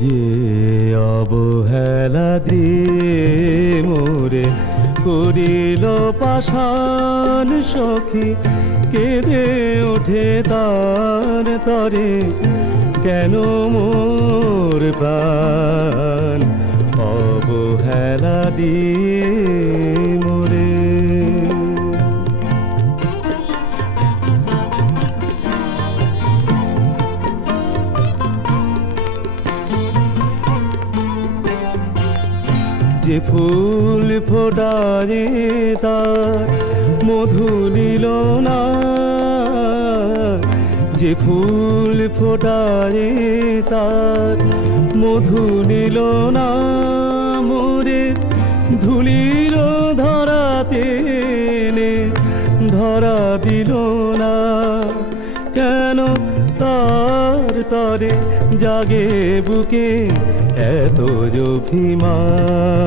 যে অবহেলা দিয়ে মোরে করিল পাষাণ সখী, কেঁদে ওঠে তার তরে কেন মোর প্রাণ অবহেলা দিয়ে মোরে। যে ফুল ফোটারে তার মধু নিল না, যে ফুল ফোটারে তার মধু নিল না, মোরে ধুলির ধরাতে এনে ধরা দিল না, কেন তার তরে জাগে বুকে এত অভিমান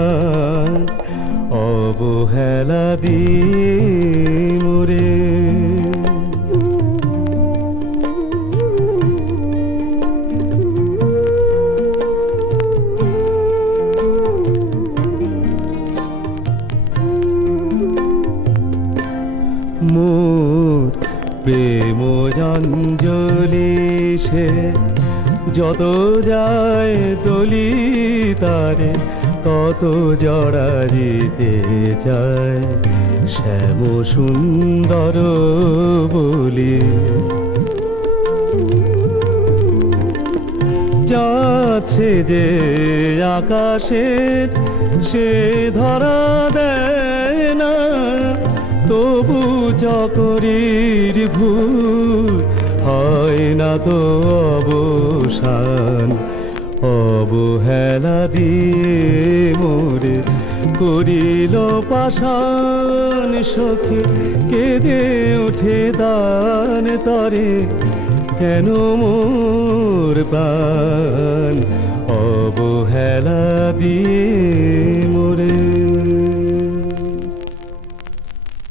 অবহেলা দিয়ে মোরে। মোর প্রেম অঞ্জলি সে যত যায় তলি তারে তত জড়া দিতে চায় শ্যাম সুন্দর বলি। যাচ্ছে যে আকাশে সে ধরা দেয় না, তবু চকরির ভুল হয় না তো অবসান অবহেলা দিয়ে মোরে করিল পাষাণ সখী, কেঁদে ওঠে দান তরে কেন মোর প্রাণ অবহেলা দিয়ে মোরে।